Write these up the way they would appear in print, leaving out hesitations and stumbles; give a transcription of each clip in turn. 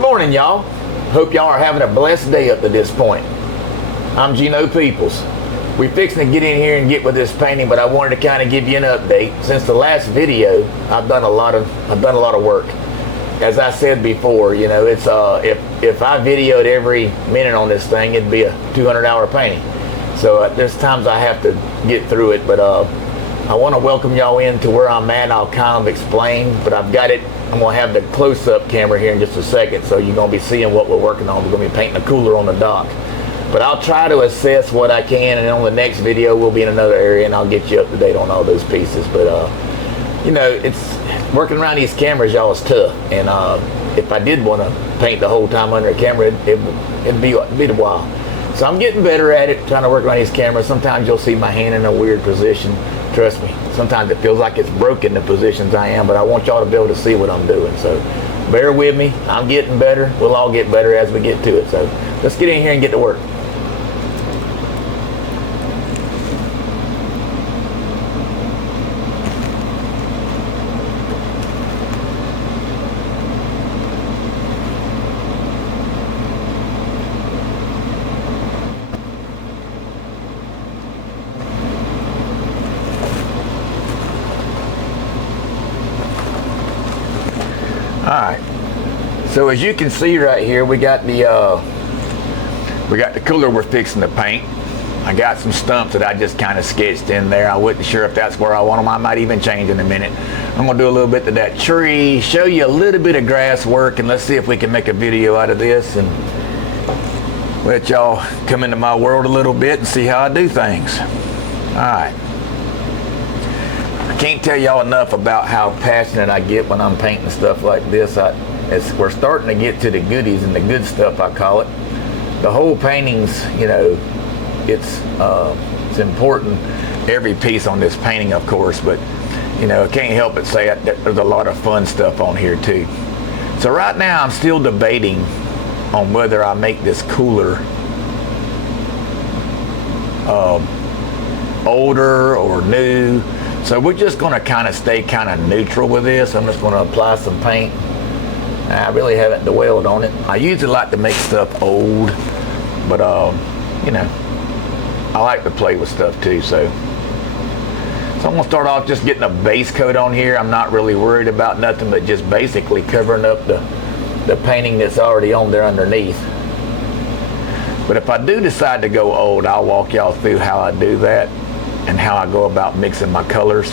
morning, y'all. Hope y'all are having a blessed day up to this point. I'm Geno Peoples. We're fixing to get in here and get with this painting, but I wanted to kind of give you an update. Since the last video, I've done a lot of work. As I said before, you know, it's if I videoed every minute on this thing, it'd be a 200-hour painting. So there's times I have to get through it, but I want to welcome y'all in to where I'm at. I'll kind of explain, but I've got it. I'm going to have the close-up camera here in just a second, so you're going to be seeing what we're working on. We're going to be painting a cooler on the dock. But I'll try to assess what I can, and on the next video, we'll be in another area, and I'll get you up to date on all those pieces. But, you know, it's working around these cameras, y'all, is tough. And if I did want to paint the whole time under a camera, it'd be a while. So I'm getting better at it, trying to work around these cameras. Sometimes you'll see my hand in a weird position. Trust me, sometimes it feels like it's broken the positions I am, but I want y'all to be able to see what I'm doing. So bear with me. I'm getting better. We'll all get better as we get to it. So let's get in here and get to work. Alright, so as you can see right here, we got the cooler we're fixing to paint. I got some stumps that I just kind of sketched in there. I wasn't sure if that's where I want them. I might even change in a minute. I'm going to do a little bit to that tree, show you a little bit of grass work, and let's see if we can make a video out of this and let y'all come into my world a little bit and see how I do things. Alright. I can't tell y'all enough about how passionate I get when I'm painting stuff like this. We're starting to get to the goodies and the good stuff, I call it. The whole paintings, you know, it's important, every piece on this painting, of course, but, you know, I can't help but say that there's a lot of fun stuff on here, too. So right now, I'm still debating on whether I make this cooler older or new. So we're just going to kind of stay kind of neutral with this. I'm just going to apply some paint. I really haven't dwelled on it. I usually like to make stuff old, but you know, I like to play with stuff too. So I'm going to start off just getting a base coat on here. I'm not really worried about nothing but just basically covering up the painting that's already on there underneath. But if I do decide to go old, I'll walk y'all through how I do that and how I go about mixing my colors.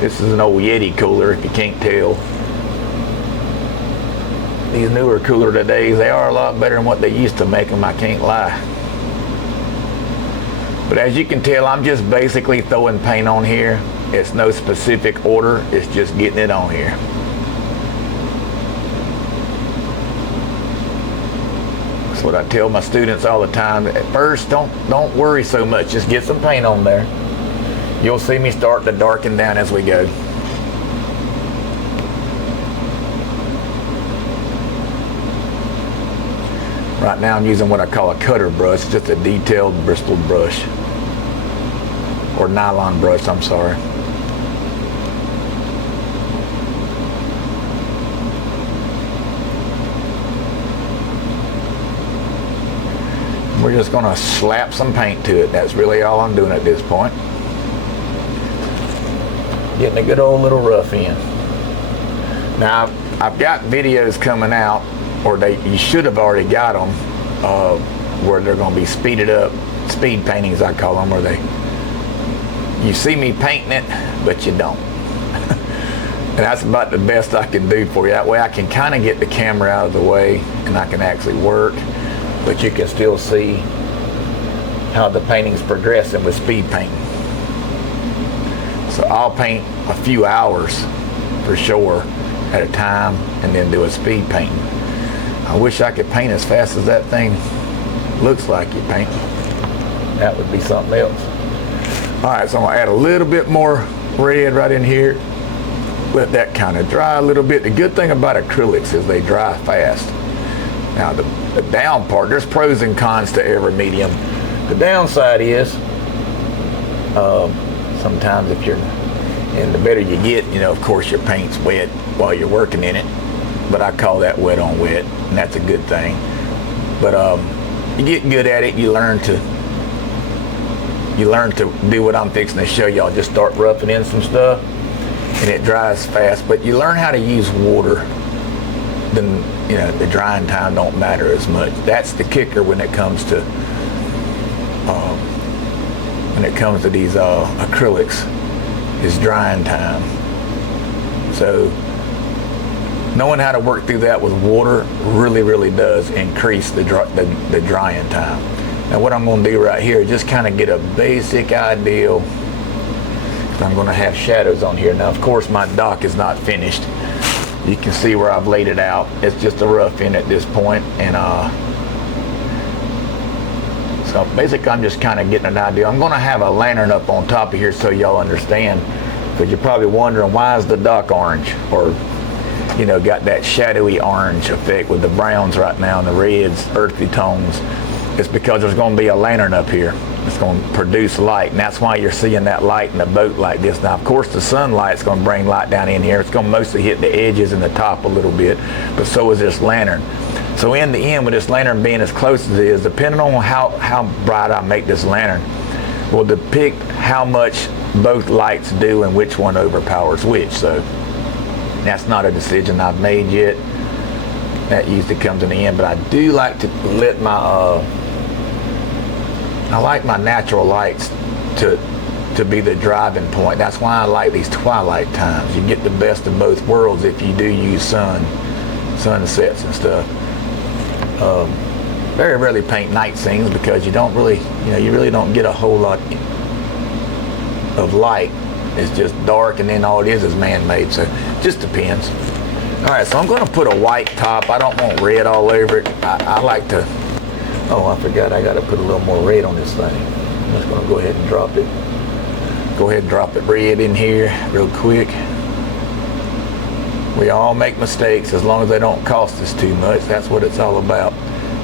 This is an old Yeti cooler, if you can't tell. These newer cooler today, they are a lot better than what they used to make them, I can't lie. But as you can tell, I'm just basically throwing paint on here. It's no specific order, it's just getting it on here. That's what I tell my students all the time. At first, don't worry so much. Just get some paint on there. You'll see me start to darken down as we go. Right now I'm using what I call a cutter brush, just a detailed bristled brush. Or nylon brush, I'm sorry. We're just going to slap some paint to it. That's really all I'm doing at this point. Getting a good old little rough in. Now, I've got videos coming out, or you should have already got them, where they're going to be speeded up, speed paintings I call them, where you see me painting it, but you don't. And that's about the best I can do for you. That way I can kind of get the camera out of the way and I can actually work. But you can still see how the painting's progressing with speed painting. So I'll paint a few hours for sure at a time and then do a speed painting. I wish I could paint as fast as that thing looks like you paint. That would be something else. Alright, so I'm going to add a little bit more red right in here. Let that kind of dry a little bit. The good thing about acrylics is they dry fast. Now the down part, there's pros and cons to every medium. The downside is sometimes if you're, and the better you get, you know, of course your paint's wet while you're working in it. but I call that wet on wet, and that's a good thing. But you get good at it, you learn to do what I'm fixing to show y'all. Just start roughing in some stuff, and it dries fast. But you learn how to use water, then the drying time don't matter as much. That's the kicker when it comes to these acrylics, is drying time. So knowing how to work through that with water really does increase the drying time. Now what I'm going to do right here is just kind of get a basic idea. I'm going to have shadows on here. Now of course my dock is not finished. You can see where I've laid it out. It's just a rough in at this point, and so basically I'm just kind of getting an idea. I'm going to have a lantern up on top of here so y'all understand, because you're probably wondering why is the dock orange, or got that shadowy orange effect with the browns right now and the reds, earthy tones. It's because there's going to be a lantern up here. It's going to produce light, and that's why you're seeing that light in the boat like this. Now of course the sunlight's going to bring light down in here. It's going to mostly hit the edges and the top a little bit, but so is this lantern. So in the end, with this lantern being as close as it is, depending on how bright I make this lantern will depict how much both lights do and which one overpowers which. So that's not a decision I've made yet. That usually comes in the end, but I do like to let my I like my natural lights to be the driving point. That's why I like these twilight times. You get the best of both worlds if you do use sunsets and stuff. Very rarely paint night scenes because you don't really, you really don't get a whole lot of light. It's just dark, and then all it is man-made. So it just depends. All right, so I'm going to put a white top. I don't want red all over it. I like to. Oh, I forgot. I got to put a little more red on this thing. I'm just going to go ahead and drop it. Go ahead and drop it red in here real quick. We all make mistakes as long as they don't cost us too much. That's what it's all about.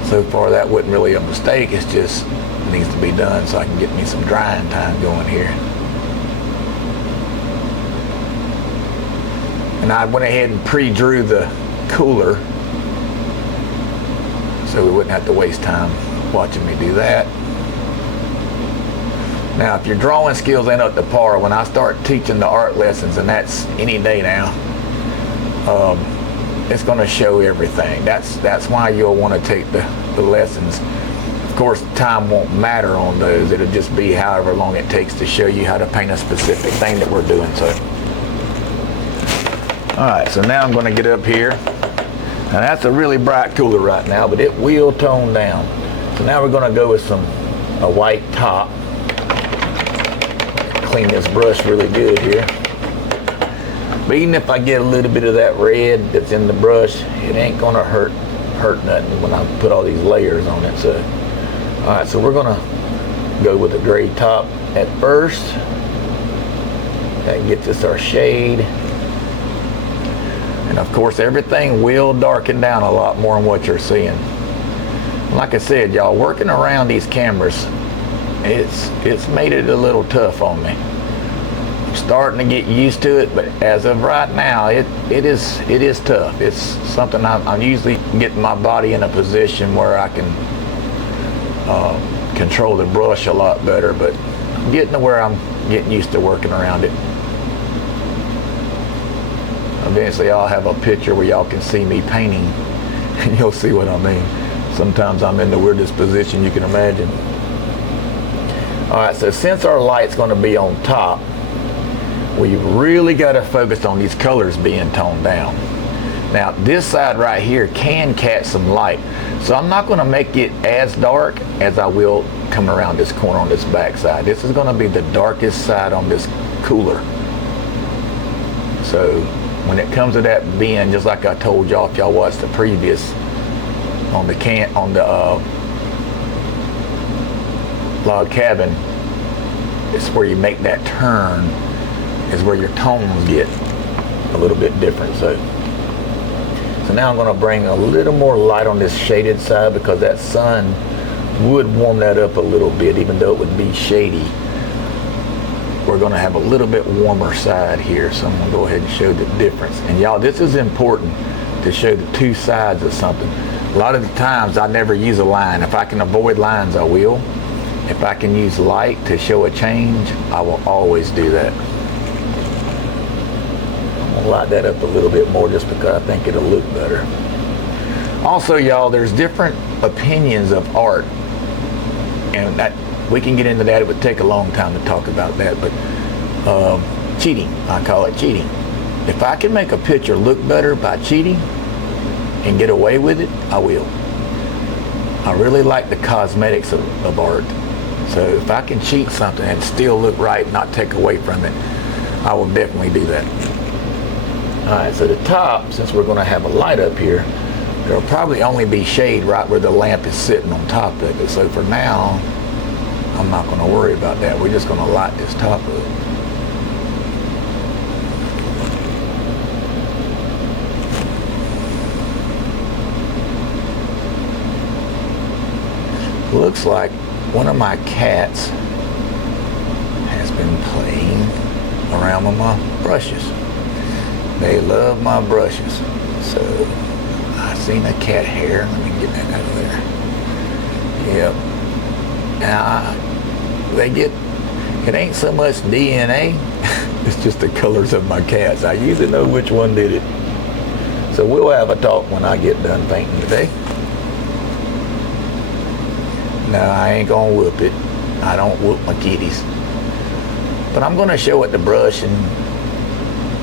So far, that wasn't really a mistake. It's just it needs to be done so I can get me some drying time going here. And I went ahead and pre-drew the cooler so we wouldn't have to waste time watching me do that. Now, if your drawing skills ain't up to par, when I start teaching the art lessons, and that's any day now, it's going to show everything. That's why you'll want to take the lessons. Of course, time won't matter on those. It'll just be however long it takes to show you how to paint a specific thing that we're doing. So, all right, so now I'm going to get up here. Now that's a really bright cooler right now, but it will tone down. So now we're going to go with a white top. Clean this brush really good here. But even if I get a little bit of that red that's in the brush, it ain't going to hurt nothing when I put all these layers on it. So, all right, so we're going to go with a gray top at first. That gets us our shade. And of course, everything will darken down a lot more than what you're seeing. Like I said, y'all, working around these cameras, it's made it a little tough on me. I'm starting to get used to it, but as of right now, it is tough. It's something I'm usually getting my body in a position where I can control the brush a lot better, but I'm getting to where I'm getting used to working around it. Eventually I'll have a picture where y'all can see me painting and you'll see what I mean. Sometimes I'm in the weirdest position you can imagine. Alright, so since our light's going to be on top, we really got to focus on these colors being toned down. Now this side right here can catch some light, so I'm not going to make it as dark as I will come around this corner on this back side. This is going to be the darkest side on this cooler. So when it comes to that bend, just like I told y'all, if y'all watched the previous on the log cabin, it's where you make that turn is where your tones get a little bit different. So now I'm going to bring a little more light on this shaded side because that sun would warm that up a little bit, even though it would be shady. We're going to have a little bit warmer side here, so I'm going to go ahead and show the difference. And y'all, this is important to show the two sides of something. A lot of the times I never use a line. If I can avoid lines, I will. If I can use light to show a change, I will always do that. I'm gonna light that up a little bit more just because I think it'll look better. Also, y'all, there's different opinions of art, and that we can get into that. It would take a long time to talk about that, but cheating, I call it cheating. If I can make a picture look better by cheating and get away with it, I will. I really like the cosmetics of art. So if I can cheat something and still look right, not take away from it, I will definitely do that. All right, so the top, since we're gonna have a light up here, there'll probably only be shade right where the lamp is sitting on top of it. So for now, I'm not gonna worry about that. We're just gonna light this top up. Looks like one of my cats has been playing around with my brushes. They love my brushes. So I seen a cat hair. Let me get that out of there. Yep. Now they get, it ain't so much DNA, it's just the colors of my cats. I usually know which one did it. So we'll have a talk when I get done painting today. No, I ain't gonna whoop it. I don't whoop my kitties. But I'm gonna show it the brush and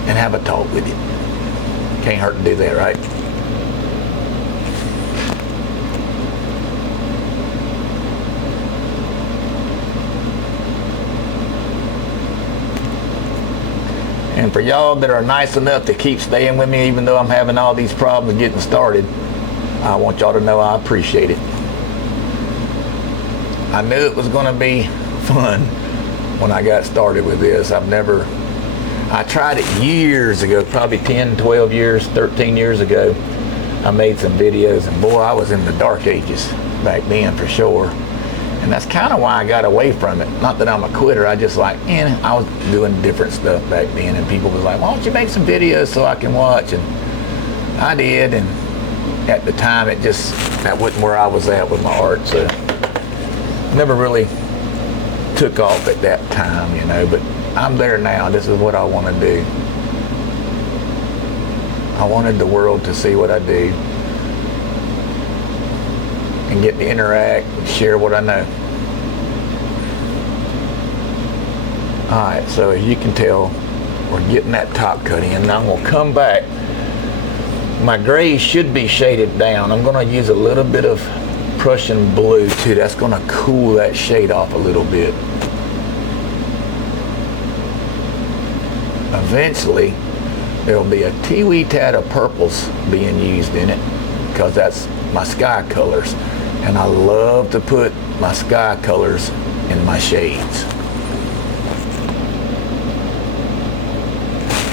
have a talk with it. Can't hurt to do that, right? And for y'all that are nice enough to keep staying with me even though I'm having all these problems getting started, I want y'all to know I appreciate it. I knew it was going to be fun when I got started with this. I tried it years ago, probably 10, 12 years, 13 years ago. I made some videos, and boy, I was in the dark ages back then for sure. And that's kind of why I got away from it. Not that I'm a quitter, I just like, I was doing different stuff back then, and people was like, why don't you make some videos so I can watch? And I did, and at the time, that wasn't where I was at with my art, so never really took off at that time, but I'm there now. This is what I want to do. I wanted the world to see what I do and get to interact and share what I know. Alright, so as you can tell, we're getting that top cut in. Now I'm going to come back. My gray should be shaded down. I'm going to use a little bit of Prussian blue too. That's going to cool that shade off a little bit. Eventually there'll be a teeny tad of purples being used in it because that's my sky colors, and I love to put my sky colors in my shades.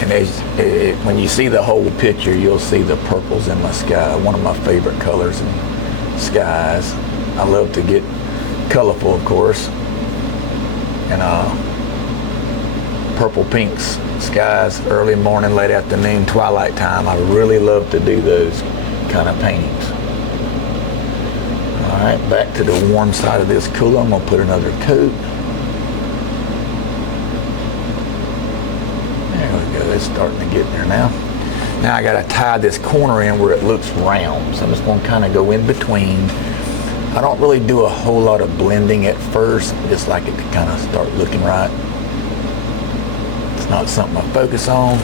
And when you see the whole picture, you'll see the purples in my sky. One of my favorite colors in skies. I love to get colorful, of course, and purple pinks skies, early morning, late afternoon, twilight time. I really love to do those kind of paintings. All right, back to the warm side of this cooler. I'm gonna put another coat. There we go, it's starting to get there now. Now I gotta tie this corner in where it looks round. So I'm just gonna kind of go in between. I don't really do a whole lot of blending at first, just like it to kind of start looking right. It's not something I focus on.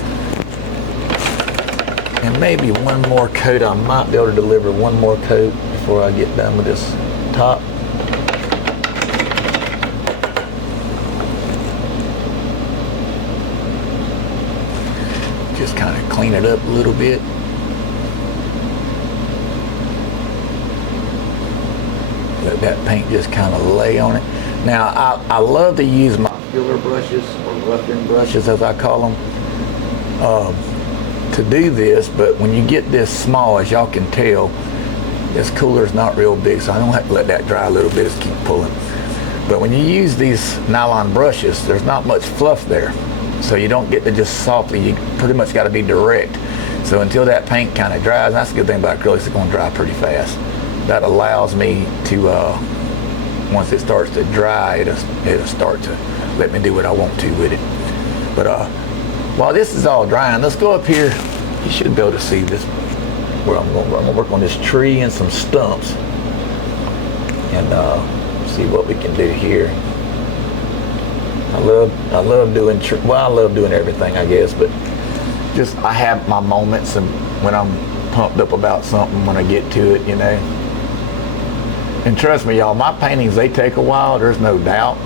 And maybe one more coat. I might be able to deliver one more coat before I get done with this top. Just kind of clean it up a little bit. Let that paint just kind of lay on it. Now, I love to use my filler brushes, or rough-in brushes as I call them, to do this, but when you get this small, as y'all can tell, this cooler is not real big, so I don't have to let that dry a little bit, just keep pulling. But when you use these nylon brushes, there's not much fluff there, so you don't get to just softly, you pretty much got to be direct. So until that paint kind of dries, and that's the good thing about acrylics, it's going to dry pretty fast. That allows me to, once it starts to dry, it'll start to let me do what I want to with it. But while this is all drying, let's go up here. You should be able to see this, where I'm going to work on this tree and some stumps, and see what we can do here. I love doing, I love doing everything, I guess, but just, I have my moments, and when I'm pumped up about something, when I get to it, you know. And trust me, y'all, my paintings, they take a while, there's no doubt.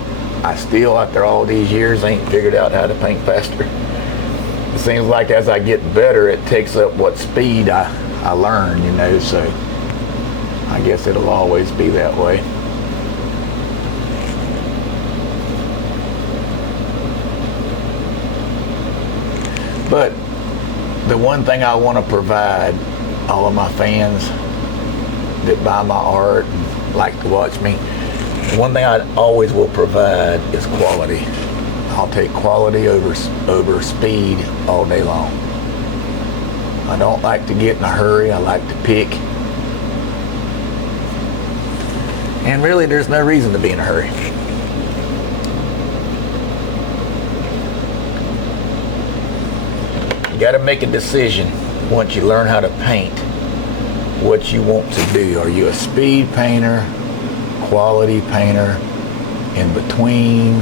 I still, after all these years, ain't figured out how to paint faster. It seems like as I get better, it takes up what speed I learn, you know, so I guess it'll always be that way. But the one thing I want to provide all of my fans that buy my art and like to watch me, the one thing I always will provide is quality. I'll take quality over speed all day long. I don't like to get in a hurry. I like to pick. And really, there's no reason to be in a hurry. You got to make a decision once you learn how to paint what you want to do. Are you a speed painter, quality painter, in between?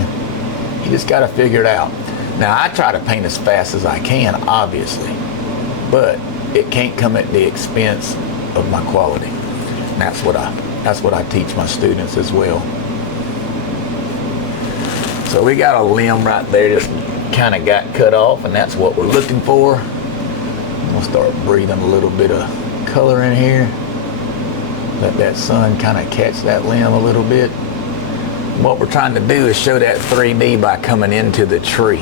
You just got to figure it out. Now, I try to paint as fast as I can, obviously, but it can't come at the expense of my quality. And that's what I teach my students as well. So we got a limb right there just kind of got cut off, and that's what we're looking for. We'll start breathing a little bit of color in here. Let that sun kind of catch that limb a little bit. What we're trying to do is show that 3D by coming into the tree.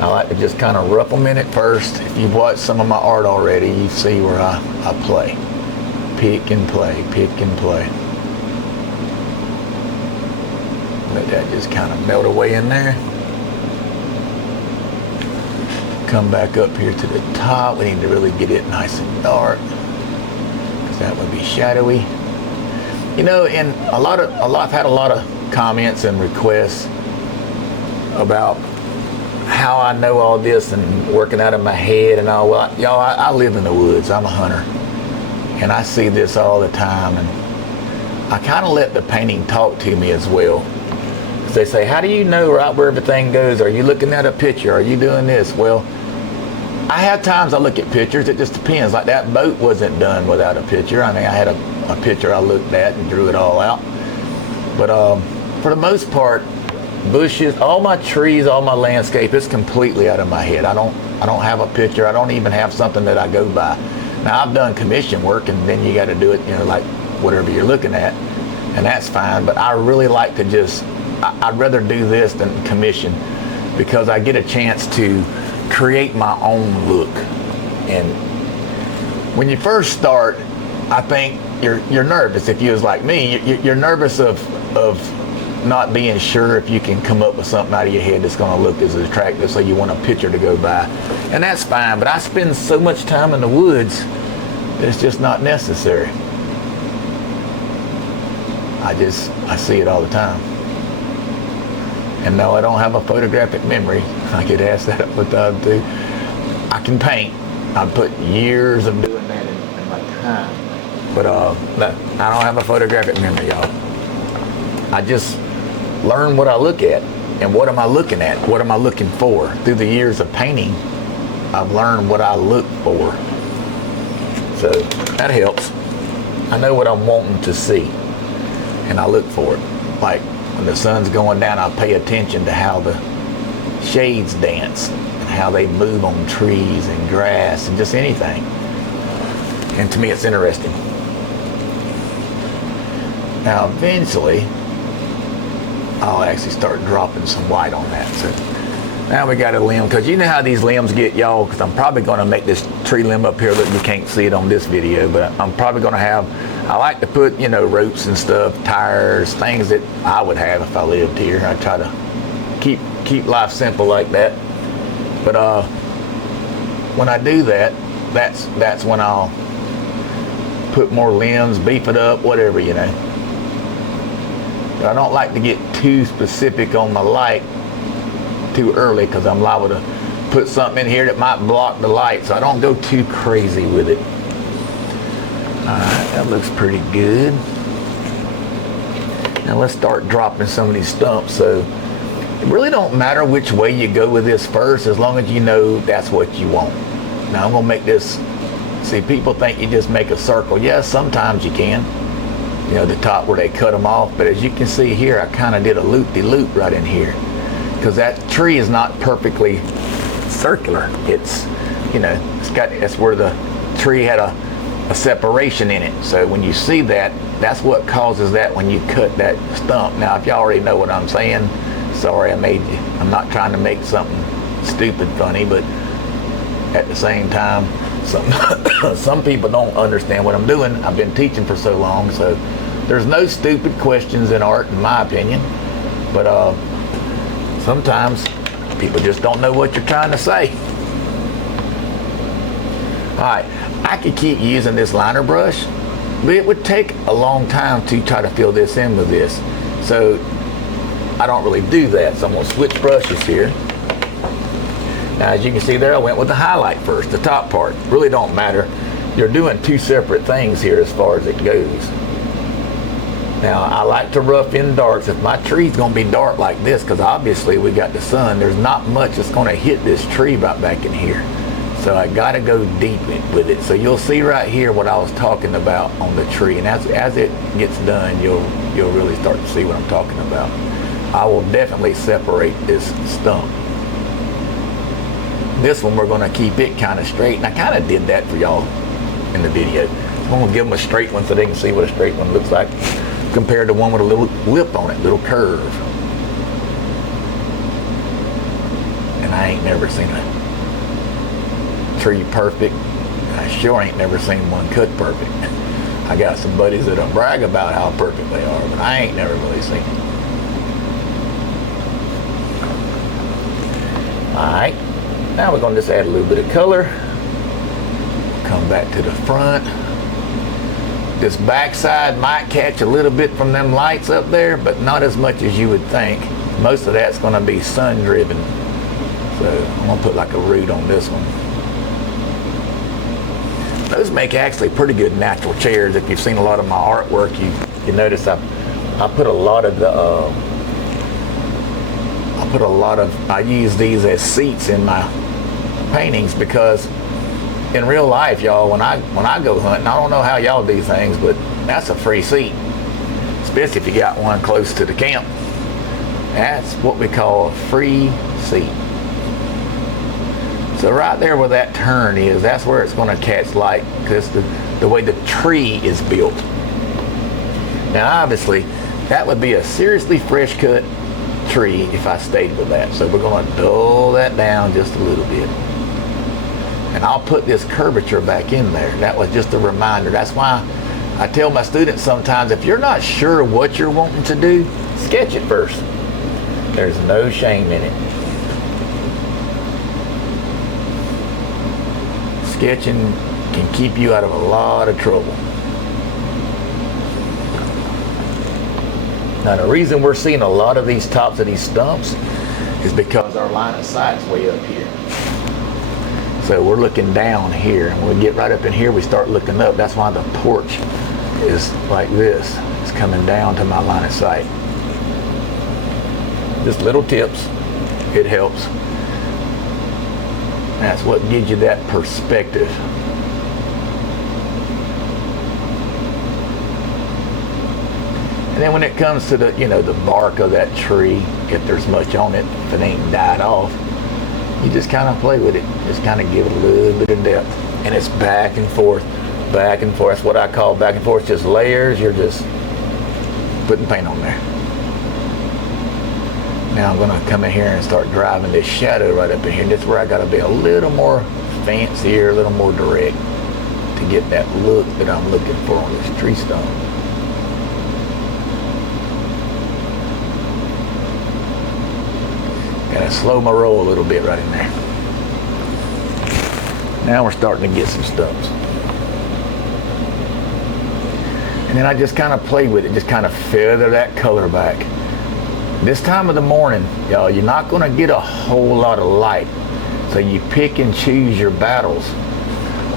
I like to just kind of rough them in it first. If you've watched some of my art already, you see where I play. Pick and play, pick and play. Let that just kind of melt away in there. Come back up here to the top. We need to really get it nice and dark, because that would be shadowy. You know, and I've had a lot of comments and requests about how I know all this and working out of my head and all. Well, y'all, I live in the woods. I'm a hunter, and I see this all the time, and I kind of let the painting talk to me as well. They say, how do you know right where everything goes? Are you looking at a picture? Are you doing this? Well, I have times I look at pictures. It just depends. Like that boat wasn't done without a picture. I mean, I had a picture I looked at and drew it all out. But for the most part, bushes, all my trees, all my landscape, it's completely out of my head. I don't have a picture. I don't even have something that I go by. Now, I've done commission work, and then you got to do it, you know, like whatever you're looking at, and that's fine. But I really like to just, I'd rather do this than commission, because I get a chance to create my own look. And when you first start, I think you're nervous. If you was like me, you're nervous of not being sure if you can come up with something out of your head that's going to look as attractive, so you want a picture to go by, and that's fine. But I spend so much time in the woods that it's just not necessary. I see it all the time. And no, I don't have a photographic memory. I get asked that all the time too. I can paint. I put years of doing that in my time. But no, I don't have a photographic memory, y'all. I just learn what I look at. And what am I looking at? What am I looking for? Through the years of painting, I've learned what I look for. So that helps. I know what I'm wanting to see, and I look for it. Like when the sun's going down, I pay attention to how the shades dance and how they move on trees and grass and just anything. And to me, it's interesting. Now, eventually, I'll actually start dropping some white on that. So now we got a limb, because you know how these limbs get, y'all, because I'm probably going to make this tree limb up here. Look, you can't see it on this video, but I'm probably going to have, I like to put, you know, ropes and stuff, tires, things that I would have if I lived here. I try to keep life simple like that. But when I do that, that's when I'll put more limbs, beef it up, whatever, you know. But I don't like to get too specific on my light too early, because I'm liable to put something in here that might block the light, so I don't go too crazy with it. Alright, that looks pretty good. Now let's start dropping some of these stumps. So it really don't matter which way you go with this first, as long as you know that's what you want. Now I'm going to make this, see, people think you just make a circle. Yes, sometimes you can, you know, the top where they cut them off, but as you can see here, I kind of did a loop-de-loop right in here, because that tree is not perfectly circular. It's, you know, it's got, that's where the tree had a separation in it. So when you see that, that's what causes that when you cut that stump. Now if y'all already know what I'm saying, sorry, I'm not trying to make something stupid funny, but at the same time, some people don't understand what I'm doing. I've been teaching for so long, so there's no stupid questions in art, in my opinion. But sometimes people just don't know what you're trying to say. All right, I could keep using this liner brush, but it would take a long time to try to fill this in with this. So I don't really do that. So I'm gonna switch brushes here. Now, as you can see there, I went with the highlight first, the top part. Really don't matter. You're doing two separate things here as far as it goes. Now, I like to rough in darks. If my tree's gonna be dark like this, because obviously we got the sun, there's not much that's gonna hit this tree right back in here. So I gotta go deep with it. So you'll see right here what I was talking about on the tree. And as it gets done, you'll really start to see what I'm talking about. I will definitely separate this stump. This one, we're going to keep it kind of straight, and I kind of did that for y'all in the video. I'm going to give them a straight one so they can see what a straight one looks like compared to one with a little lip on it, little curve. And I ain't never seen a tree perfect. I sure ain't never seen one cut perfect. I got some buddies that'll brag about how perfect they are, but I ain't never really seen it. Alright. Now we're going to just add a little bit of color. Come back to the front. This backside might catch a little bit from them lights up there, but not as much as you would think. Most of that's going to be sun driven. So I'm going to put like a root on this one. Those make actually pretty good natural chairs. If you've seen a lot of my artwork, you notice I put a lot of the I use these as seats in my paintings, because in real life, y'all, when I go hunting, I don't know how y'all do things, but that's a free seat, especially if you got one close to the camp. That's what we call a free seat. So right there where that turn is, that's where it's going to catch light, because the way the tree is built. Now obviously that would be a seriously fresh cut tree if I stayed with that. So we're going to dull that down just a little bit. And I'll put this curvature back in there. That was just a reminder. That's why I tell my students sometimes, if you're not sure what you're wanting to do, sketch it first. There's no shame in it. Sketching can keep you out of a lot of trouble. Now the reason we're seeing a lot of these tops of these stumps is because our line of sight's way up here. So we're looking down here, and when we get right up in here, we start looking up. That's why the porch is like this. It's coming down to my line of sight. Just little tips, it helps. That's what gives you that perspective. And then when it comes to the, the bark of that tree, if there's much on it, if it ain't died off, you just kind of play with it. Just kind of give it a little bit of depth. And it's back and forth, back and forth. That's what I call back and forth, just layers. You're just putting paint on there. Now I'm going to come in here and start driving this shadow right up in here. That's where I got to be a little more fancier, a little more direct to get that look that I'm looking for on this tree stump. Gotta slow my roll a little bit right in there. Now we're starting to get some stumps. And then I just kind of play with it, just kind of feather that color back. This time of the morning, y'all, you're not going to get a whole lot of light. So you pick and choose your battles.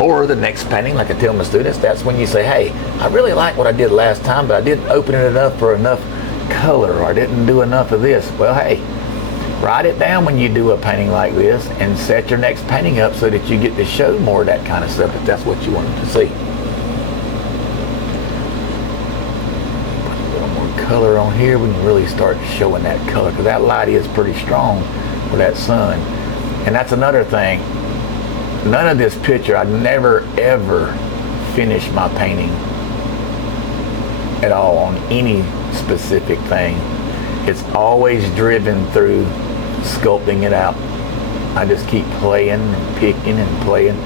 Or the next painting, like I tell my students, that's when you say, hey, I really like what I did last time, but I didn't open it up for enough color, or I didn't do enough of this. Well, hey, write it down when you do a painting like this and set your next painting up so that you get to show more of that kind of stuff if that's what you want to see. Put a little more color on here. We can really start showing that color because that light is pretty strong with that sun. And that's another thing. None of this picture, I never ever finish my painting at all on any specific thing. It's always driven through sculpting it out. I just keep playing and picking and playing.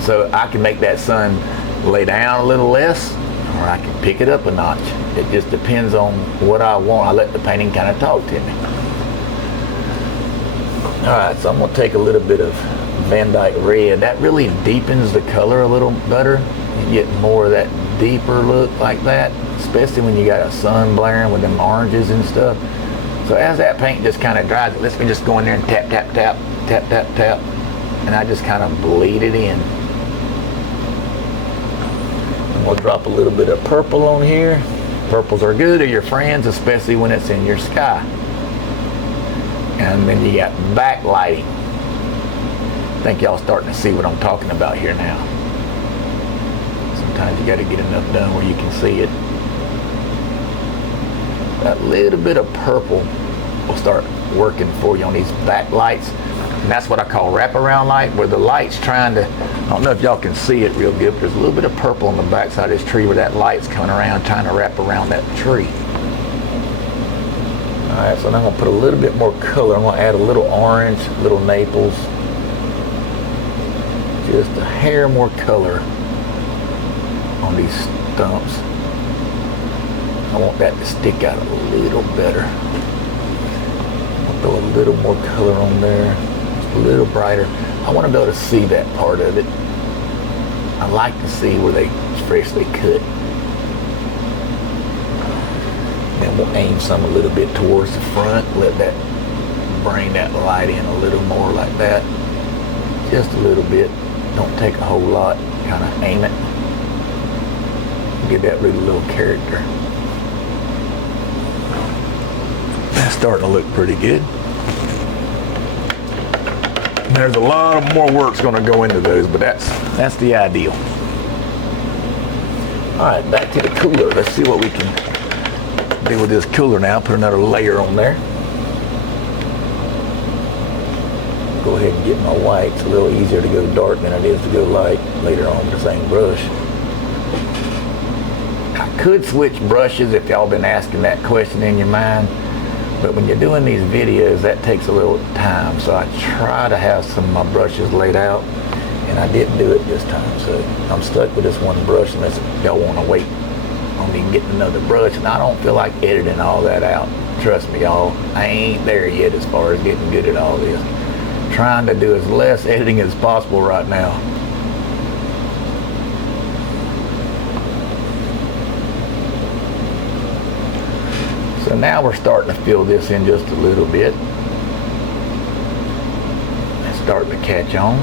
So I can make that sun lay down a little less, or I can pick it up a notch. It just depends on what I want. I let the painting kind of talk to me. Alright, so I'm going to take a little bit of Van Dyke red. That really deepens the color a little better. You get more of that deeper look like that, especially when you got a sun blaring with them oranges and stuff. So as that paint just kind of dries, it lets me just go in there and tap, tap, tap, tap, tap, tap, and I just kind of bleed it in. And we'll drop a little bit of purple on here. Purples are good to your friends, especially when it's in your sky. And then you got backlighting. I think y'all starting to see what I'm talking about here now. Sometimes you got to get enough done where you can see it. That little bit of purple will start working for you on these backlights. And that's what I call wraparound light, where the light's trying to, I don't know if y'all can see it real good, but there's a little bit of purple on the backside of this tree where that light's coming around trying to wrap around that tree. Alright, so now I'm going to put a little bit more color. I'm going to add a little orange, little Naples. Just a hair more color on these stumps. I want that to stick out a little better. I'll throw a little more color on there, just a little brighter. I want to be able to see that part of it. I like to see where they freshly cut. Then we'll aim some a little bit towards the front, let that bring that light in a little more like that. Just a little bit. Don't take a whole lot, kind of aim it. Give that really little character. That's starting to look pretty good. There's a lot of more work's going to go into those, but that's the ideal. Alright, back to the cooler. Let's see what we can do with this cooler now. Put another layer on there. Go ahead and get my white. It's a little easier to go dark than it is to go light later on with the same brush. I could switch brushes if y'all been asking that question in your mind, but when you're doing these videos that takes a little time, so I try to have some of my brushes laid out, and I didn't do it this time, so I'm stuck with this one brush unless y'all want to wait on me getting another brush, and I don't feel like editing all that out. Trust me, y'all, I ain't there yet as far as getting good at all this. Trying to do as less editing as possible right now. So now we're starting to fill this in just a little bit. It's starting to catch on.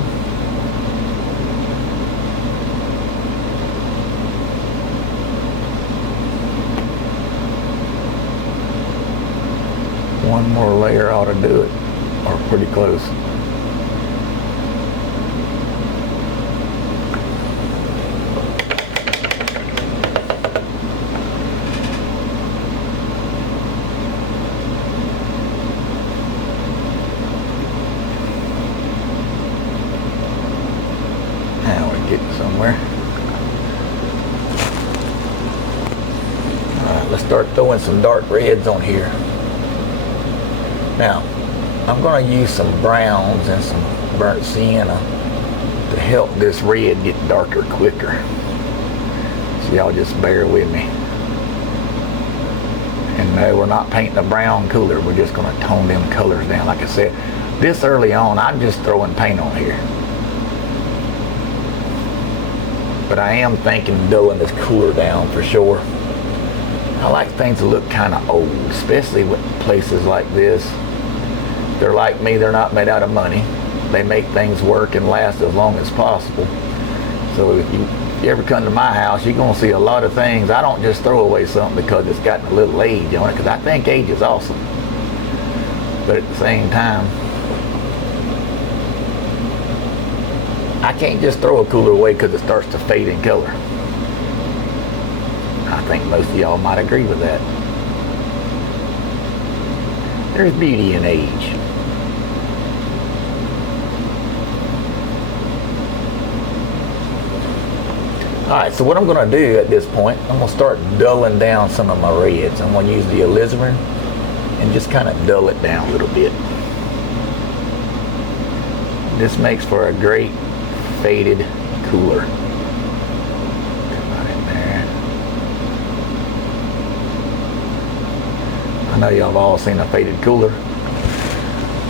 One more layer ought to do it, or pretty close. Now we're getting somewhere. Alright, let's start throwing some dark reds on here. Now, I'm going to use some browns and some burnt sienna to help this red get darker quicker. So y'all just bear with me. And no, we're not painting a brown cooler. We're just going to tone them colors down. Like I said, this early on, I'm just throwing paint on here. but I am thinking dulling this cooler down for sure. I like things to look kind of old, especially with places like this. They're like me, they're not made out of money. They make things work and last as long as possible. So if you ever come to my house, you're going to see a lot of things. I don't just throw away something because it's got a little age on it, because I think age is awesome. But at the same time, I can't just throw a cooler away because it starts to fade in color. I think most of y'all might agree with that. There's beauty in age. Alright, so what I'm going to do at this point, I'm going to start dulling down some of my reds. I'm going to use the alizarin and just kind of dull it down a little bit. This makes for a great faded cooler. Right in there. I know y'all have all seen a faded cooler.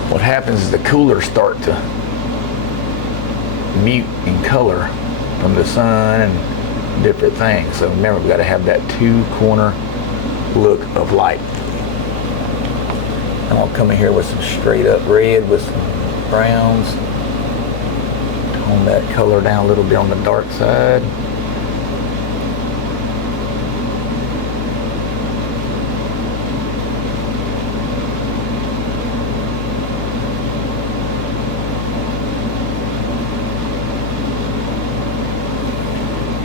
What happens is the coolers start to mute in color from the sun and different things. So remember, we got to have that two-corner look of light. I'm going to come in here with some straight up red with some browns. Tone that color down a little bit on the dark side.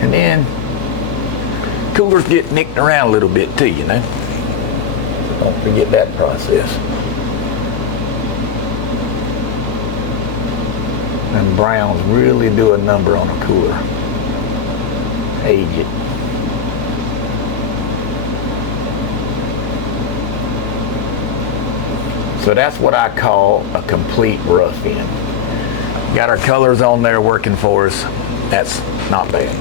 And then coolers get nicked around a little bit too, you know. So don't forget that process. And browns really do a number on a cooler. Age it. So that's what I call a complete rough-in. Got our colors on there working for us. That's not bad.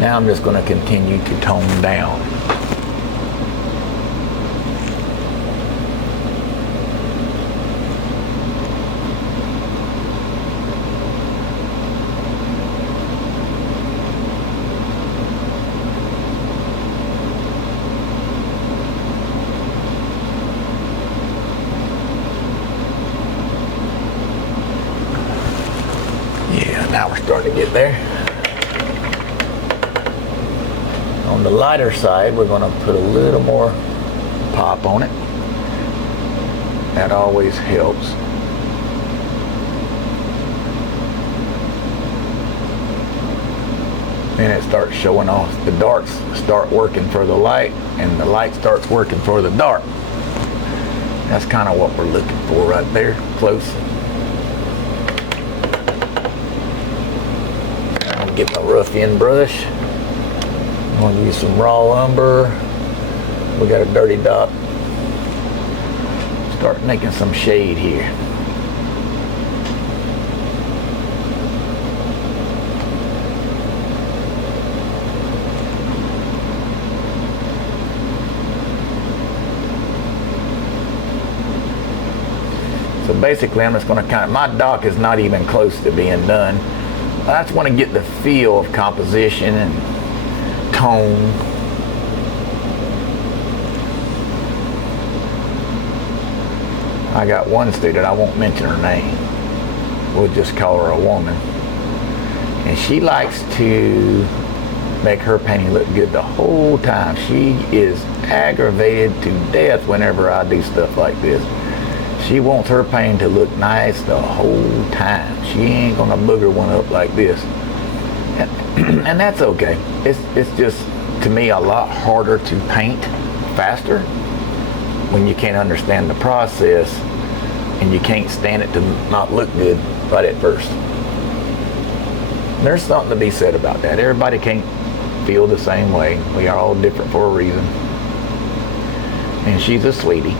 Now I'm just going to continue to tone down. Yeah, now we're starting to get there. On the lighter side, we're going to put a little more pop on it. That always helps. Then it starts showing off. The darks start working for the light, and the light starts working for the dark. That's kind of what we're looking for right there, close. I'll get my rough-in brush. I'm going to use some raw umber. We got a dirty dot. Start making some shade here. So basically I'm just going to my dock is not even close to being done. I just want to get the feel of composition and tone. I got one student, I won't mention her name, we'll just call her a woman, and she likes to make her painting look good the whole time. She is aggravated to death whenever I do stuff like this. She wants her painting to look nice the whole time. She ain't gonna booger one up like this. And that's okay. It's just, to me, a lot harder to paint faster when you can't understand the process and you can't stand it to not look good right at first. There's something to be said about that. Everybody can't feel the same way. We are all different for a reason. And she's a sweetie.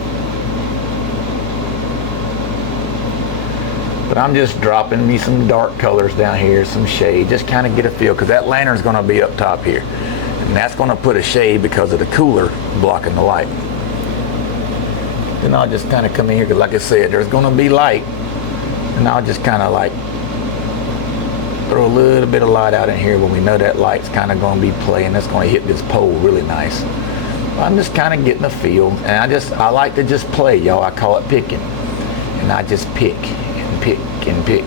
But I'm just dropping me some dark colors down here, some shade, just kind of get a feel, because that lantern's going to be up top here. And that's going to put a shade because of the cooler blocking the light. Then I'll just kind of come in here, because like I said, there's going to be light. And I'll just kind of like throw a little bit of light out in here when we know that light's kind of going to be playing. That's going to hit this pole really nice. I'm just kind of getting a feel, and I like to just play, y'all. I call it picking, and I just pick and pick and pick.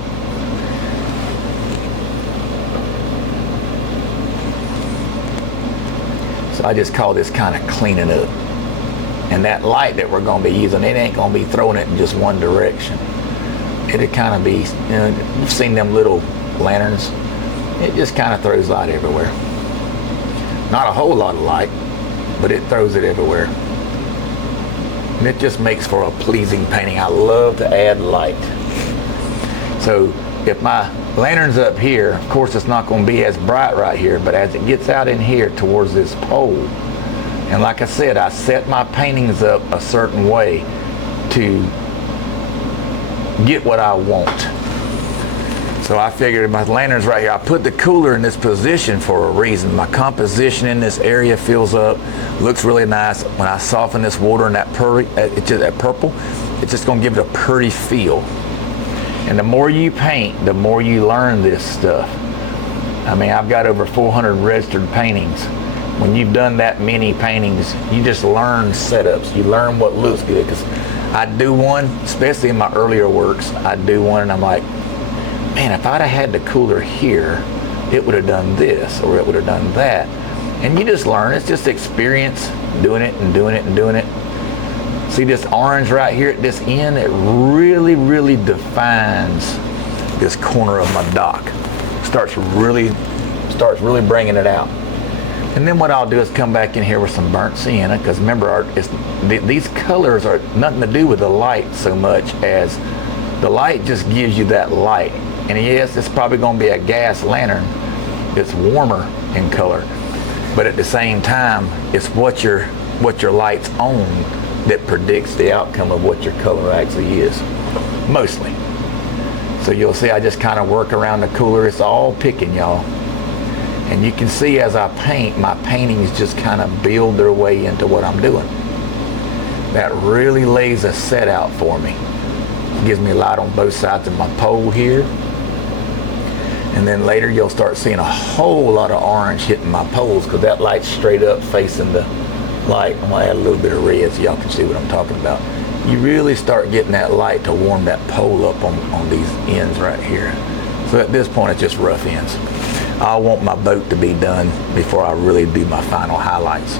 So I just call this kind of cleaning up. And that light that we're going to be using, it ain't going to be throwing it in just one direction. It'll kind of be, you know, you've seen them little lanterns. It just kind of throws light everywhere. Not a whole lot of light, but it throws it everywhere. And it just makes for a pleasing painting. I love to add light. So if my lantern's up here, of course it's not going to be as bright right here, but as it gets out in here towards this pole, and like I said, I set my paintings up a certain way to get what I want. So I figured my lantern's right here. I put the cooler in this position for a reason. My composition in this area fills up, looks really nice. When I soften this water and that purple, it's just gonna give it a pretty feel. And the more you paint, the more you learn this stuff. I mean, I've got over 400 registered paintings. When you've done that many paintings, you just learn setups. You learn what looks good. Because I do one, especially in my earlier works, I do one and I'm like, man, if I'd have had the cooler here, it would have done this or it would have done that. And you just learn. It's just experience doing it and doing it and doing it. See this orange right here at this end? It really, really defines this corner of my dock. Starts really bringing it out. And then what I'll do is come back in here with some burnt sienna, because remember, these colors are nothing to do with the light so much as the light just gives you that light. And yes, it's probably going to be a gas lantern. It's warmer in color, but at the same time, it's what your light's on that predicts the outcome of what your color actually is, mostly. So you'll see I just kind of work around the cooler. It's all picking, y'all. And you can see as I paint, my paintings just kind of build their way into what I'm doing. That really lays a set out for me. It gives me light on both sides of my pole here. And then later you'll start seeing a whole lot of orange hitting my poles because that light's straight up facing the light. I'm gonna add a little bit of red so y'all can see what I'm talking about. You really start getting that light to warm that pole up on these ends right here. So at this point, it's just rough ends. I want my boat to be done before I really do my final highlights.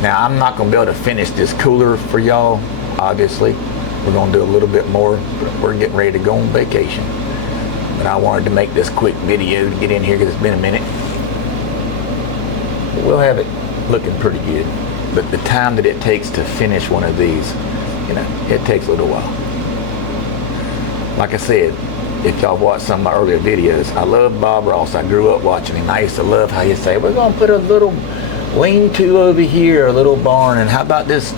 Now, I'm not going to be able to finish this cooler for y'all, obviously. We're going to do a little bit more. We're getting ready to go on vacation. But I wanted to make this quick video to get in here because it's been a minute. But we'll have it looking pretty good. But the time that it takes to finish one of these, you know, it takes a little while. Like I said, if y'all watched some of my earlier videos, I love Bob Ross. I grew up watching him. I used to love how he'd say, we're going to put a little lean-to over here, a little barn, and how about these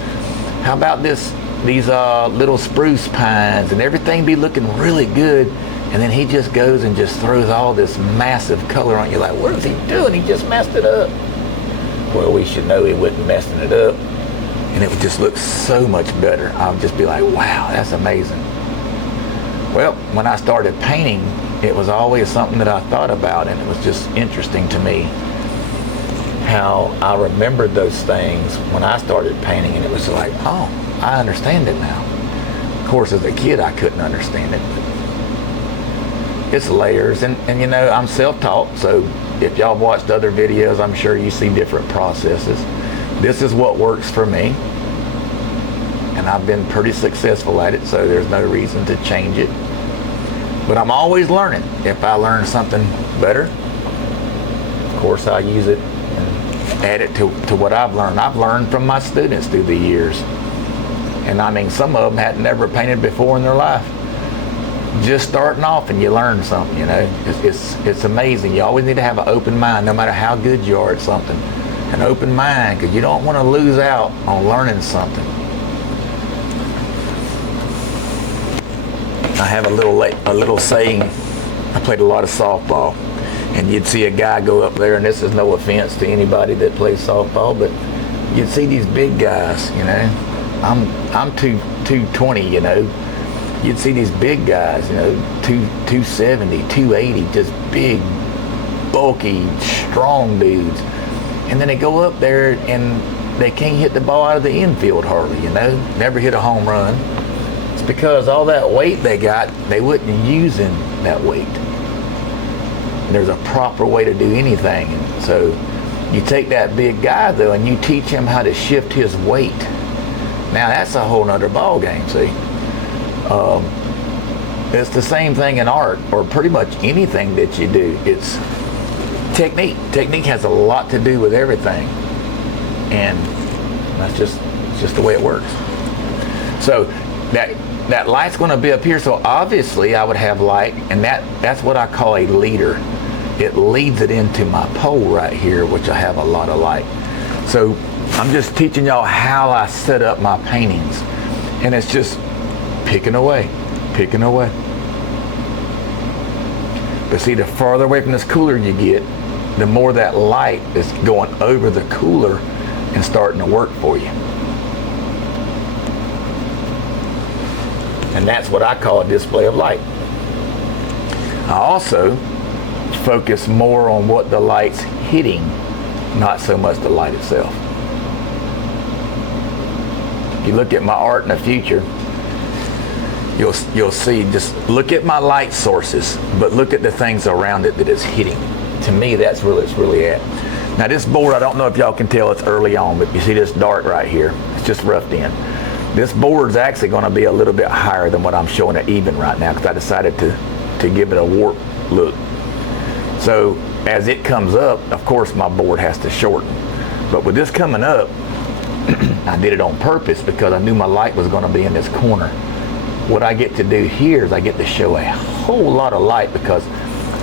little spruce pines, and everything be looking really good. And then he just goes and just throws all this massive color on you. Like, what is he doing? He just messed it up. Well, we should know he wasn't messing it up. And it would just look so much better. I would just be like, wow, that's amazing. Well, when I started painting, it was always something that I thought about, and it was just interesting to me how I remembered those things when I started painting, and it was like, oh, I understand it now. Of course, as a kid, I couldn't understand it, but it's layers, and you know, I'm self-taught, so if y'all watched other videos, I'm sure you see different processes. This is what works for me, and I've been pretty successful at it, so there's no reason to change it. But I'm always learning. If I learn something better, of course I use it and add it to what I've learned. I've learned from my students through the years. And I mean, some of them had never painted before in their life. Just starting off and you learn something, you know. It's amazing. You always need to have an open mind, no matter how good you are at something. An open mind, because you don't want to lose out on learning something. I have a little saying. I played a lot of softball, and you'd see a guy go up there, and this is no offense to anybody that plays softball, but you'd see these big guys, you know, I'm 220, you know. You'd see these big guys, you know, 270, 280, just big, bulky, strong dudes. And then they go up there and they can't hit the ball out of the infield hardly, you know. Never hit a home run. It's because all that weight they got, they wasn't using that weight. There's a proper way to do anything. And so you take that big guy though and you teach him how to shift his weight. Now that's a whole nother ball game, see. It's the same thing in art or pretty much anything that you do. It's technique. Technique has a lot to do with everything. And that's just the way it works. So that light's going to be up here. So obviously I would have light, and that's what I call a leader. It leads it into my pole right here, which I have a lot of light. So I'm just teaching y'all how I set up my paintings. And it's just picking away. But see, the farther away from this cooler you get, the more that light is going over the cooler and starting to work for you. And that's what I call a display of light. I also focus more on what the light's hitting, not so much the light itself. If you look at my art in the future, you'll see, just look at my light sources, but look at the things around it that it's hitting. To me, that's where it's really at. Now this board, I don't know if y'all can tell, it's early on, but you see this dark right here, it's just roughed in. This board's actually going to be a little bit higher than what I'm showing it even right now, because I decided to give it a warp look. So as it comes up, of course my board has to shorten. But with this coming up, I did it on purpose because I knew my light was going to be in this corner. What I get to do here is I get to show a whole lot of light because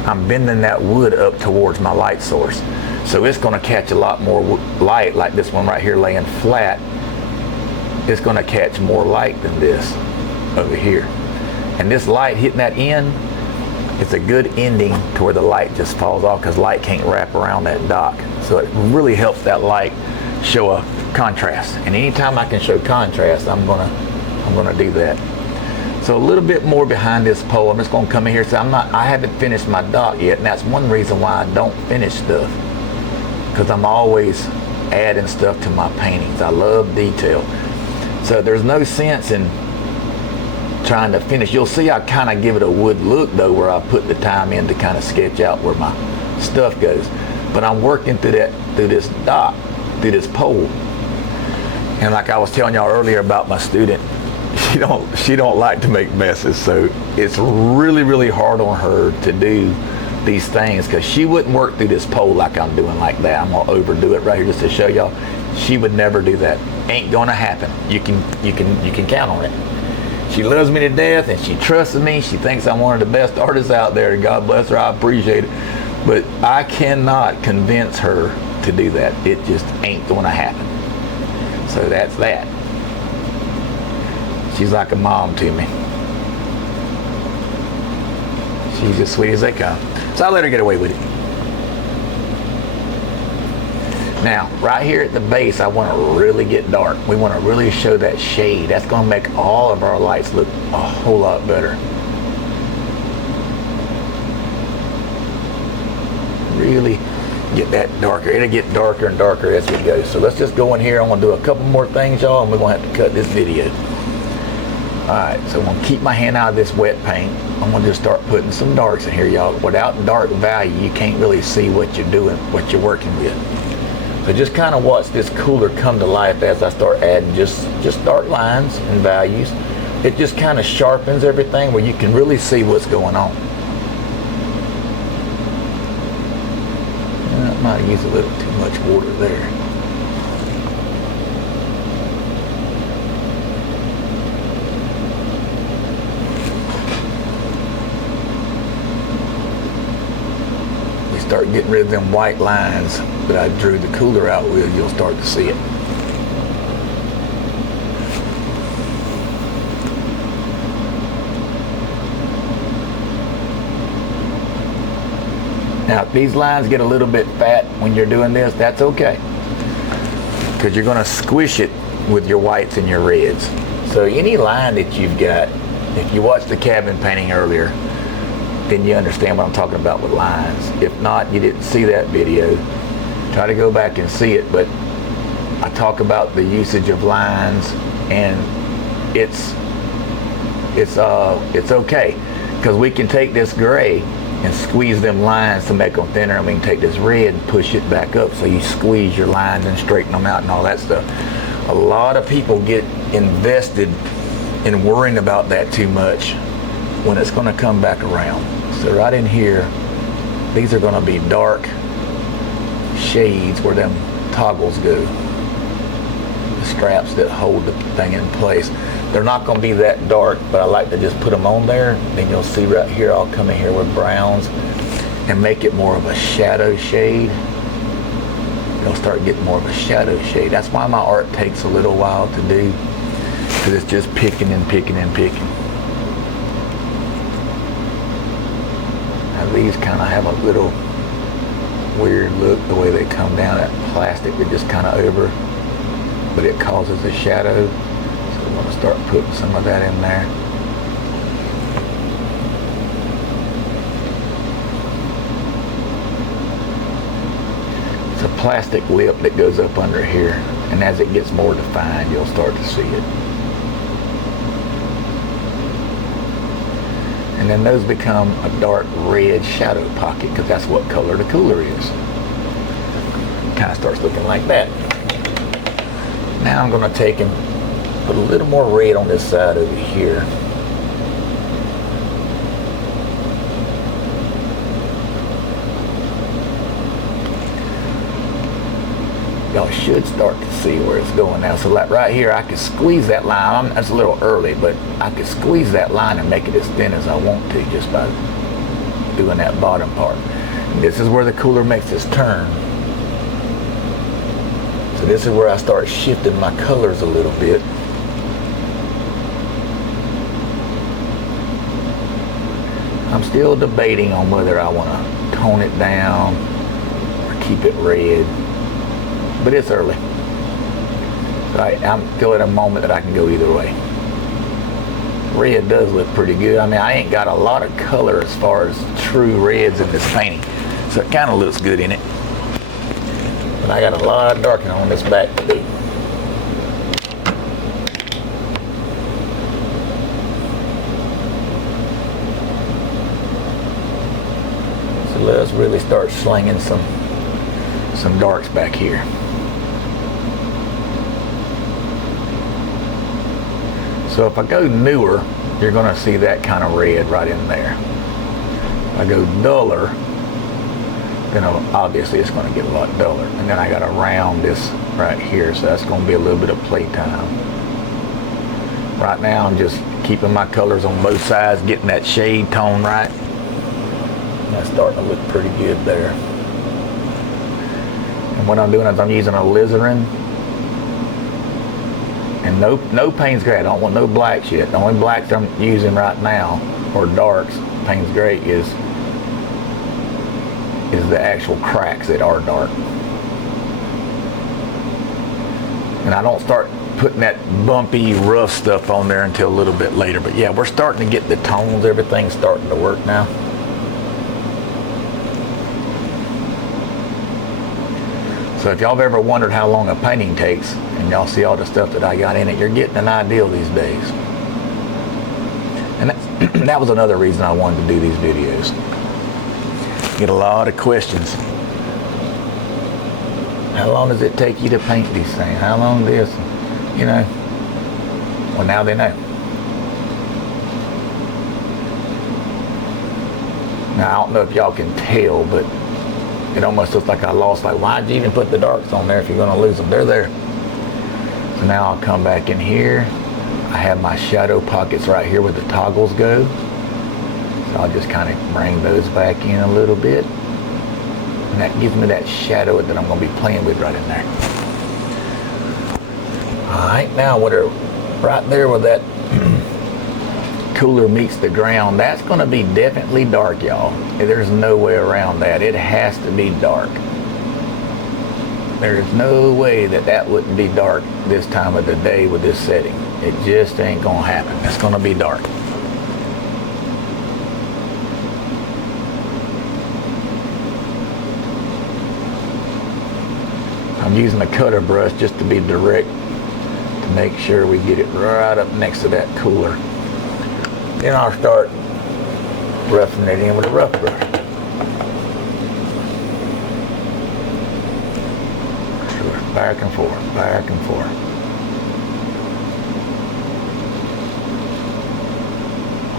I'm bending that wood up towards my light source. So it's going to catch a lot more light, like this one right here laying flat. It's going to catch more light than this over here. And this light hitting that end, it's a good ending to where the light just falls off because light can't wrap around that dock. So it really helps that light show a contrast. And anytime I can show contrast, I'm gonna do that. So a little bit more behind this pole. I'm just gonna come in here. So I haven't finished my dock yet, and that's one reason why I don't finish stuff, because I'm always adding stuff to my paintings. I love detail. So there's no sense in trying to finish. You'll see I kind of give it a wood look though, where I put the time in to kind of sketch out where my stuff goes. But I'm working through this dock, through this pole. And like I was telling y'all earlier about my student, she don't like to make messes. So it's really, really hard on her to do these things, because she wouldn't work through this pole like I'm doing like that. I'm gonna overdo it right here just to show y'all. She would never do that. Ain't gonna happen. You can count on it. She loves me to death and she trusts me. She thinks I'm one of the best artists out there. God bless her, I appreciate it. But I cannot convince her to do that. It just ain't gonna happen. So that's that. She's like a mom to me. She's as sweet as they come. So I let her get away with it. Now, right here at the base, I want to really get dark. We want to really show that shade. That's going to make all of our lights look a whole lot better. Really get that darker. It'll get darker and darker as we go. So let's just go in here. I'm going to do a couple more things, y'all, and we're going to have to cut this video. Alright, so I'm going to keep my hand out of this wet paint. I'm going to just start putting some darks in here, y'all. Without dark value, you can't really see what you're doing, what you're working with. So just kind of watch this cooler come to life as I start adding just dark lines and values. It just kind of sharpens everything where you can really see what's going on. I might have used a little too much water there. Start getting rid of them white lines that I drew the cooler out with, you'll start to see it. Now, if these lines get a little bit fat when you're doing this, that's okay, because you're going to squish it with your whites and your reds. So any line that you've got, if you watched the cabin painting earlier, then you understand what I'm talking about with lines. If not, you didn't see that video, try to go back and see it. But I talk about the usage of lines, and it's okay, because we can take this gray and squeeze them lines to make them thinner, and we can take this red and push it back up so you squeeze your lines and straighten them out and all that stuff. A lot of people get invested in worrying about that too much when it's going to come back around. So right in here, these are going to be dark shades where them toggles go, the straps that hold the thing in place. They're not going to be that dark, but I like to just put them on there. Then you'll see right here, I'll come in here with browns and make it more of a shadow shade. You'll start getting more of a shadow shade. That's why my art takes a little while to do, because it's just picking and picking and picking. Now these kind of have a little weird look, the way they come down. That plastic, they're just kind of over, but it causes a shadow. So I'm going to start putting some of that in there. It's a plastic lip that goes up under here, and as it gets more defined, you'll start to see it. And then those become a dark red shadow pocket, because that's what color the cooler is. Kind of starts looking like that. Now I'm going to take and put a little more red on this side over here. Y'all should start to see where it's going now. So like right here, I can squeeze that line. That's a little early, but I can squeeze that line and make it as thin as I want to just by doing that bottom part. And this is where the cooler makes its turn. So this is where I start shifting my colors a little bit. I'm still debating on whether I want to tone it down or keep it red. But it's early. So I'm still at a moment that I can go either way. Red does look pretty good. I mean, I ain't got a lot of color as far as true reds in this painting, so it kind of looks good in it. But I got a lot of darkening on this back to do. So let's really start slinging some darks back here. So if I go newer, you're going to see that kind of red right in there. If I go duller, then obviously it's going to get a lot duller. And then I got to round this right here, so that's going to be a little bit of playtime. Right now I'm just keeping my colors on both sides, getting that shade tone right. That's starting to look pretty good there. And what I'm doing is I'm using a alizarin. And no Payne's Gray. I don't want no blacks yet. The only blacks I'm using right now, or darks, Payne's Gray, is the actual cracks that are dark. And I don't start putting that bumpy, rough stuff on there until a little bit later. But yeah, we're starting to get the tones. Everything's starting to work now. So if y'all have ever wondered how long a painting takes, and y'all see all the stuff that I got in it, you're getting an idea these days. And that was another reason I wanted to do these videos. Get a lot of questions. How long does it take you to paint these things? How long this? You know. Well, now they know. Now, I don't know if y'all can tell, but it almost looks like I lost. Like, why'd you even put the darks on there if you're going to lose them? They're there. So now I'll come back in here. I have my shadow pockets right here where the toggles go. So I'll just kind of bring those back in a little bit. And that gives me that shadow that I'm going to be playing with right in there. Alright, now right there where that cooler meets the ground, that's going to be definitely dark, y'all. There's no way around that. It has to be dark. There's no way that that wouldn't be dark this time of the day with this setting. It just ain't gonna happen. It's gonna be dark. I'm using a cutter brush just to be direct to make sure we get it right up next to that cooler. Then I'll start roughing it in with a rough brush. So back and forth, back and forth.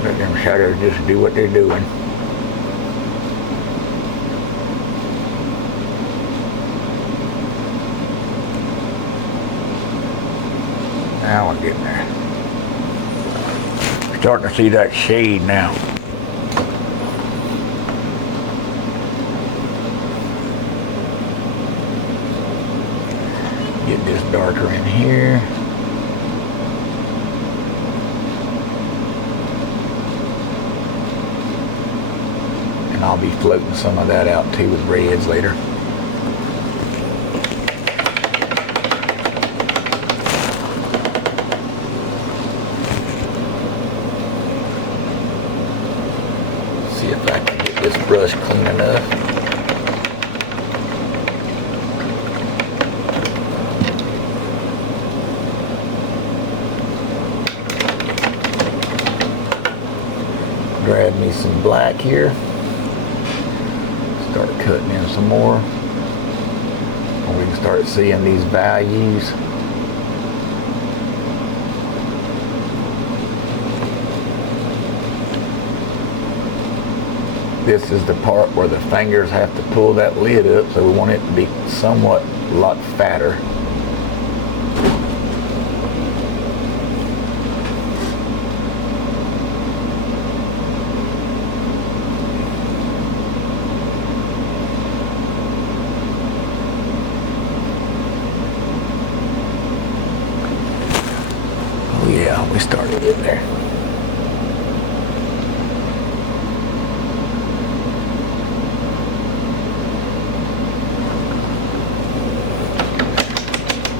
Let them shadows just do what they're doing. Now we're getting there. Starting to see that shade now. Get this darker in here. And I'll be floating some of that out too with reds later. See if I can get this brush clean enough. Grab me some black here. Start cutting in some more. And we can start seeing these values. This is the part where the fingers have to pull that lid up, so we want it to be somewhat a lot fatter. Oh yeah, we started in there.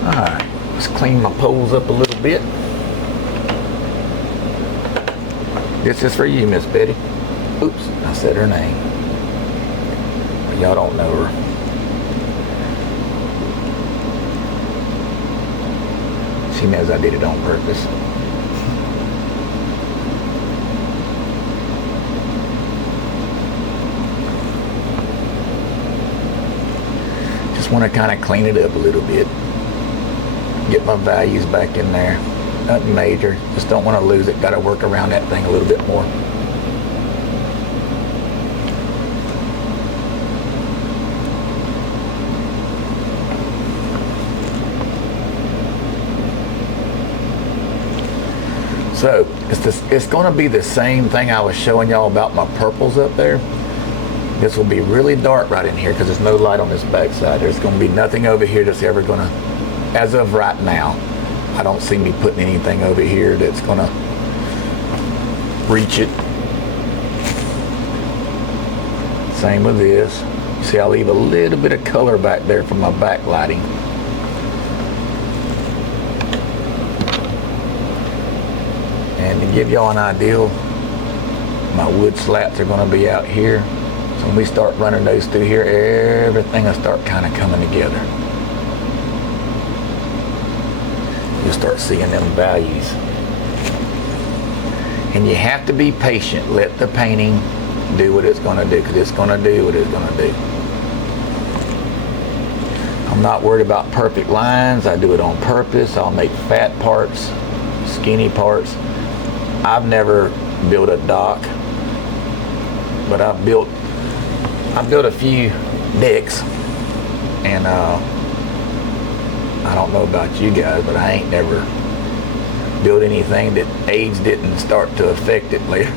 Alright, let's clean my poles up a little bit. This is for you, Miss Betty. Oops, I said her name. Y'all don't know her. She knows I did it on purpose. Just want to kind of clean it up a little bit. Get my values back in there. Nothing major. Just don't want to lose it. Got to work around that thing a little bit more. So it's going to be the same thing I was showing y'all about my purples up there. This will be really dark right in here because there's no light on this backside. There's going to be nothing over here that's ever going to, as of right now, I don't see me putting anything over here that's going to reach it. Same with this. See, I'll leave a little bit of color back there for my backlighting. And to give y'all an idea, my wood slats are going to be out here. So when we start running those through here, everything will start kind of coming together. You'll start seeing them values. And you have to be patient. Let the painting do what it's going to do, because it's going to do what it's going to do. I'm not worried about perfect lines. I do it on purpose. I'll make fat parts, skinny parts. I've never built a dock, but I've built a few decks, and I don't know about you guys, but I ain't never built anything that age didn't start to affect it later.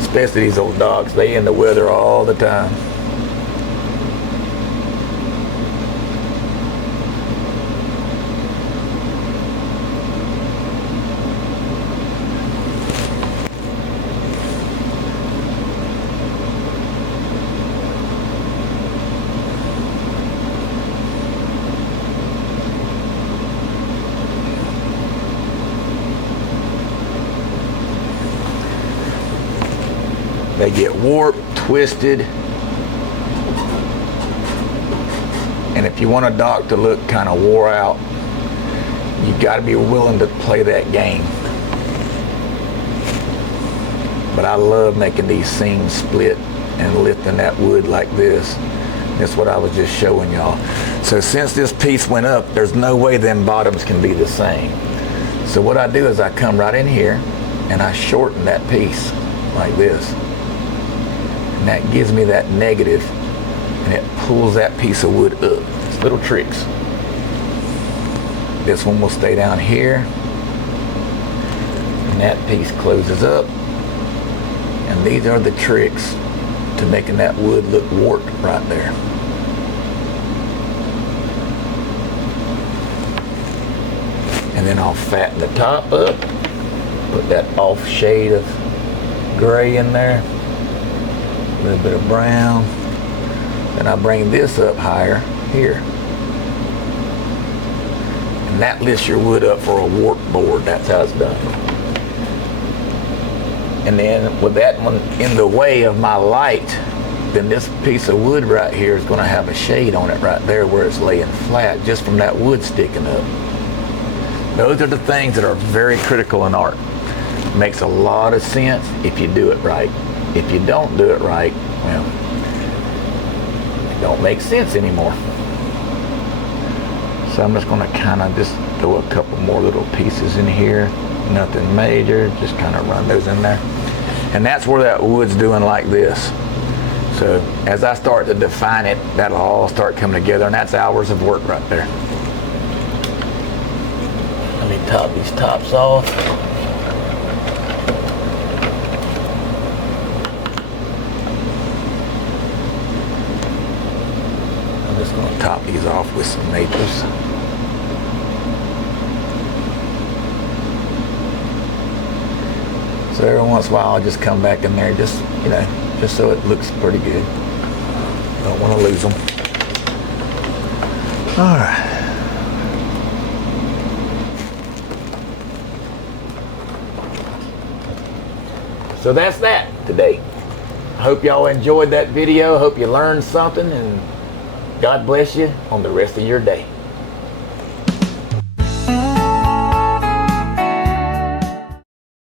Especially these old docks, they in the weather all the time. They get warped, twisted. And if you want a dock to look kind of wore out, you got to be willing to play that game. But I love making these seams split and lifting that wood like this. That's what I was just showing y'all. So since this piece went up, there's no way them bottoms can be the same. So what I do is I come right in here and I shorten that piece like this. And that gives me that negative, and it pulls that piece of wood up. It's little tricks. This one will stay down here, and that piece closes up. And these are the tricks to making that wood look warped right there. And then I'll fatten the top up, put that off shade of gray in there, a little bit of brown. Then I bring this up higher here. And that lifts your wood up for a warp board. That's how it's done. And then with that one in the way of my light, then this piece of wood right here is going to have a shade on it right there where it's laying flat just from that wood sticking up. Those are the things that are very critical in art. It makes a lot of sense if you do it right. If you don't do it right, well, it don't make sense anymore. So I'm just going to kind of just throw a couple more little pieces in here. Nothing major, just kind of run those in there. And that's where that wood's doing like this. So as I start to define it, that'll all start coming together, and that's hours of work right there. Let me top these tops off. I'm just going to top these off with some maples. So every once in a while I'll just come back in there just, you know, just so it looks pretty good. Don't want to lose them. All right. So that's that today. I hope y'all enjoyed that video. I hope you learned something, and God bless you on the rest of your day.